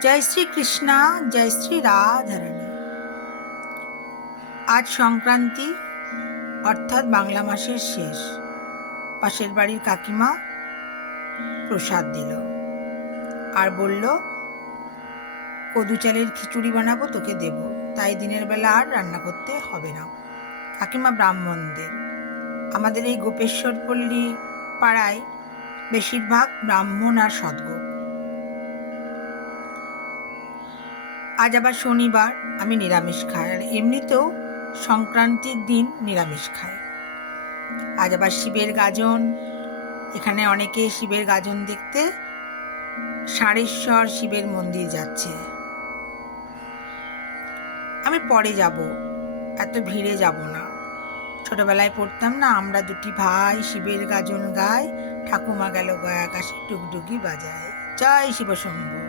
জয় শ্রী কৃষ্ণা, জয় শ্রী রাধারানী। আজ সংক্রান্তি, অর্থাৎ বাংলা মাসের শেষ। পাশের বাড়ির কাকিমা প্রসাদ দিল আর বলল, কদু চালের খিচুড়ি বানাবো, তোকে দেব, তাই দিনের বেলা আর রান্না করতে হবে না। কাকিমা ব্রাহ্মণদের। আমাদের এই গোপেশ্বর পল্লী পাড়ায় বেশিরভাগ ব্রাহ্মণ আর সদ্গোপ। আজ আবার শনিবার, আমি নিরামিষ খাই, আর এমনিতেও সংক্রান্তির দিন নিরামিষ খাই। আজ আবার শিবের গাজন। এখানে অনেকে শিবের গাজন দেখতে ষাঁড়েশ্বর শিবের মন্দির যাচ্ছে। আমি পরে যাব, এত ভিড়ে যাব না। ছোটবেলায় পড়তাম না, আমরা দুটি ভাই শিবের গাজন গাই, ঠাকুমা গেল গয়া কাশি টুকটুকি বাজায়। জয় শিব শম্ভু।